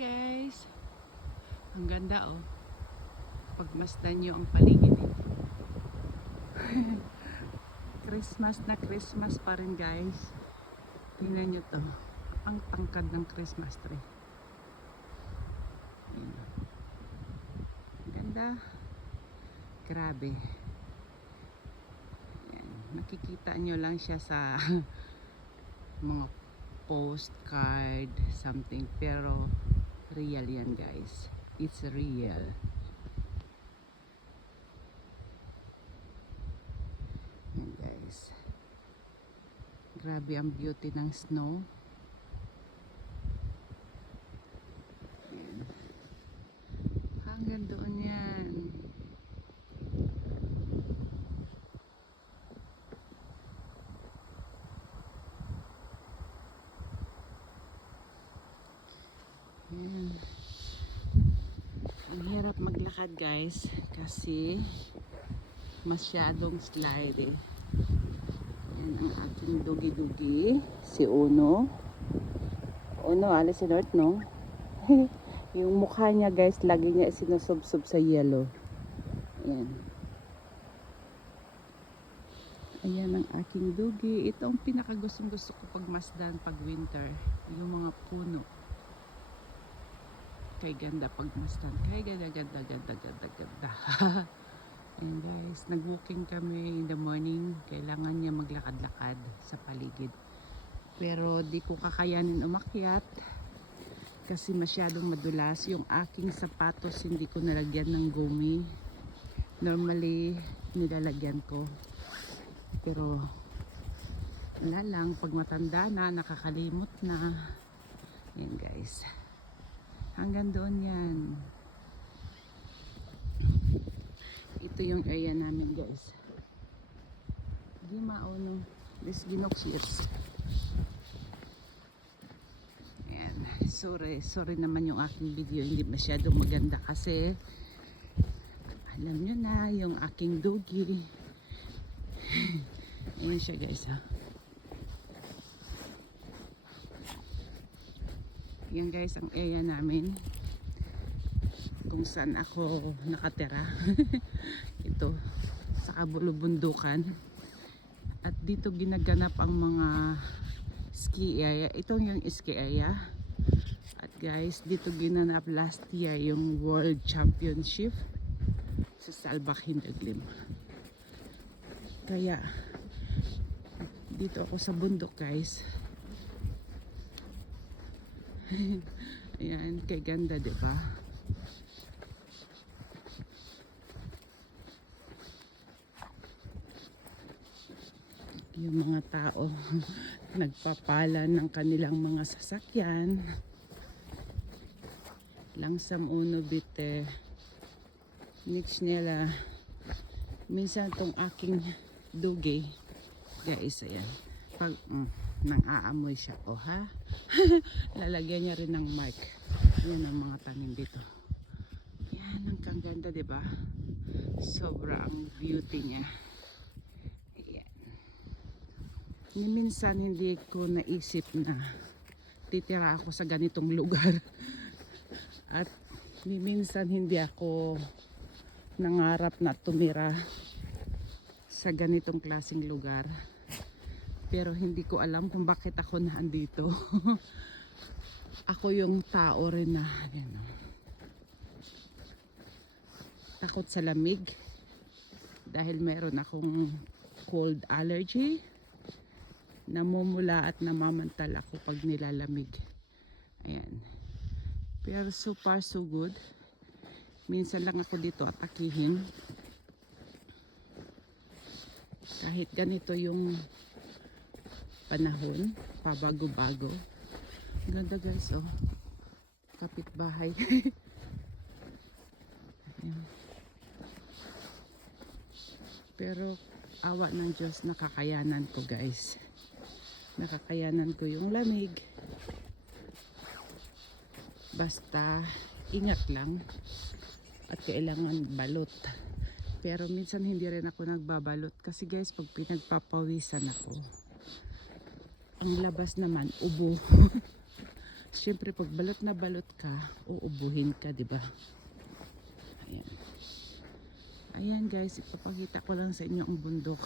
Guys, ang ganda oh. Pagmasdan nyo ang paligid dito. Christmas pa rin guys. Tingnan nyo to. Ang tangkad ng Christmas tree. Ayan. Ang ganda. Grabe. Ayan. Makikita nyo lang siya sa mga postcard something, pero real yan guys. It's real. Yan guys. Grabe ang beauty ng snow. Yan. Hanggang doon yan. Yan. Ang hirap maglakad guys kasi masyadong slide eh. Yan ang aking dugi-dugi, si Uno. Uno, alis si North, no? Yung mukha niya guys, lagi niya sinusubsob sa yellow. Ayan. Ayan ang aking dugi. Ito ang pinakagustong gusto ko pagmasdan pag winter. Yung mga puno. Kay ganda pagmasdan. Kay ganda. Ayan guys, nag-walking kami in the morning. Kailangan niya maglakad-lakad sa paligid. Pero di ko kakayanin umakyat kasi masyadong madulas. Yung aking sapatos hindi ko nalagyan ng gumi. Normally, nilalagyan ko. Pero wala lang, pag matanda na, nakakalimot na. Ayan guys. Hanggang doon yan. Ito yung area namin guys. Di mauno. This ginok cheers. Ayan. Sorry naman yung aking video. Hindi masyadong maganda kasi alam nyo na yung aking dugi. Ayan siya guys ha. Yan guys ang area namin kung saan ako nakatira. Ito sa kabulubundukan at dito ginaganap ang mga ski area. Ito yung ski area at guys dito ginanap last year yung World Championship sa Saalbach Hinderglim. Kaya dito ako sa bundok guys. Ayan, kay ganda, diba? Yung mga tao nagpapala ng kanilang mga sasakyan. Langsam uno bite. Next nila. Minsan tong aking dugi, guys, ayan. Pag nang aamoy siya, oh ha. Lalagyan niya rin ng mark. Yan ang mga tanim dito. Yan ang kaganda, diba? Sobrang beauty niya. Ayan. Minsan hindi ko naisip na titira ako sa ganitong lugar. At minsan hindi ako nangarap na tumira sa ganitong klaseng lugar. Pero hindi ko alam kung bakit ako naandito. Ako yung tao rin na takot sa lamig. Dahil meron akong cold allergy. Namumula at namamantal ako pag nilalamig. Ayan. Pero so far so good. Minsan lang ako dito atakihin. Kahit ganito yung panahon, pabago-bago. Ganda guys, oh. Kapitbahay. Pero awa ng Diyos, nakakayanan ko guys. Nakakayanan ko yung lamig. Basta ingat lang at kailangan balot. Pero minsan hindi rin ako nagbabalot kasi guys, pag pinagpapawisan ako, ang labas naman ubo. Siyempre, pag balot na balot ka, uubuhin ka, di ba? Ayan. Ayan guys, ipapakita ko lang sa inyo ang bundok.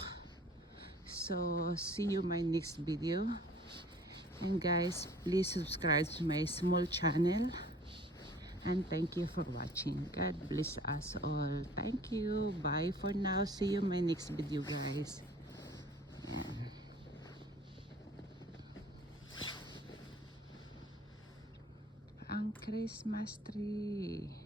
So, see you my next video. And guys, please subscribe to my small channel. And thank you for watching. God bless us all. Thank you. Bye for now. See you my next video guys. Ayan. Ang Christmas tree.